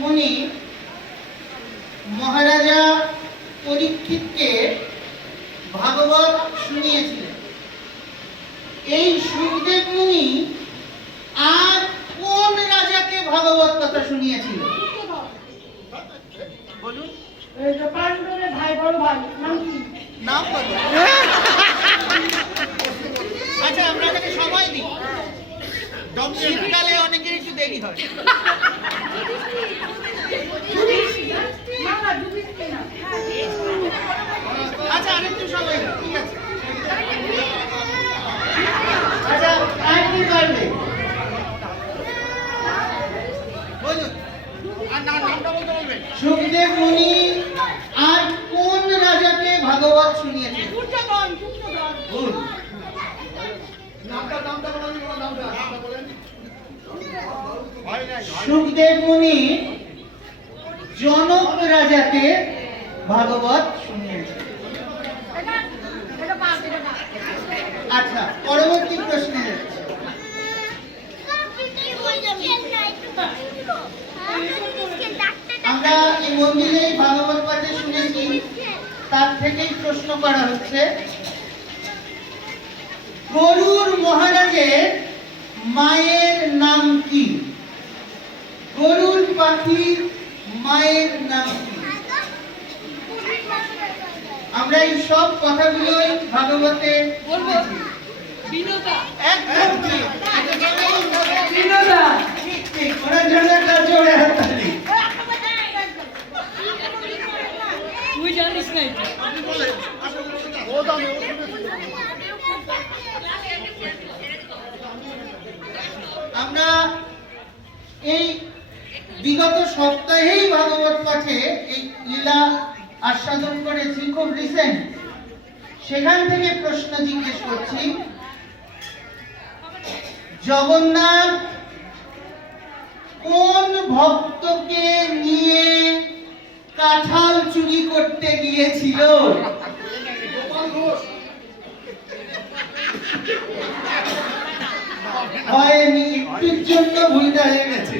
মুনি মহারাজা পরীক্ষিতকে ভাগবত শুনিয়েছিলেন। এই সুখদেব মুনি আর কোন রাজাকে ভাগবত কথা শুনিয়েছিল? বলুন। পাণ্ডবের ভাই, বড় ভাই, নাম কি? নাম বলুন। আচ্ছা, আমরা এটাকে সময় দিই। শীতকালে অনেকের একটু দেরি হয়। আচ্ছা, আরেকটু সময় দিই, ঠিক আছে। আচ্ছা, আর কি পারবে? বলুন। আর নামটা বলতে বলবেন। সুখদেব মুনি আর কোন রাজাকে ভাগবত শুনিয়েছেন? ভুল। সুখদেব মুনি জনক রাজাকে ভাগবত শুনিয়েছেন। আচ্ছা, পরবর্তী প্রশ্নে যাচ্ছি। আমরা এই মন্দিরে ভাগবত পাঠে শুনেছি, তার থেকেই প্রশ্ন করা হচ্ছে, গরুর মহারাজের মায়ের নাম কি? গরুর পাখির মায়ের নাম কি? আমরা এই সব কথাগুলোই ভাগবতে শুনেছি। বিনোদা। একদম ঠিক। বিনোদা। ঠিক ঠিক, ওনার জন্য একটা জোরে হাততালি। তুই জানিস না এটা? আমরা এই বিগত সপ্তাহেই ভাগবত পাঠে এই লীলা আস্বাদন করেছি, খুব রিসেন্ট। সেখান থেকে প্রশ্ন জিজ্ঞেস করছি, জগন্নাথ কোন ভক্তকে নিয়ে কাঁঠাল চুরি করতে গিয়েছিল? হয়নি, একটুর জন্য ভুলটা হয়ে গেছে।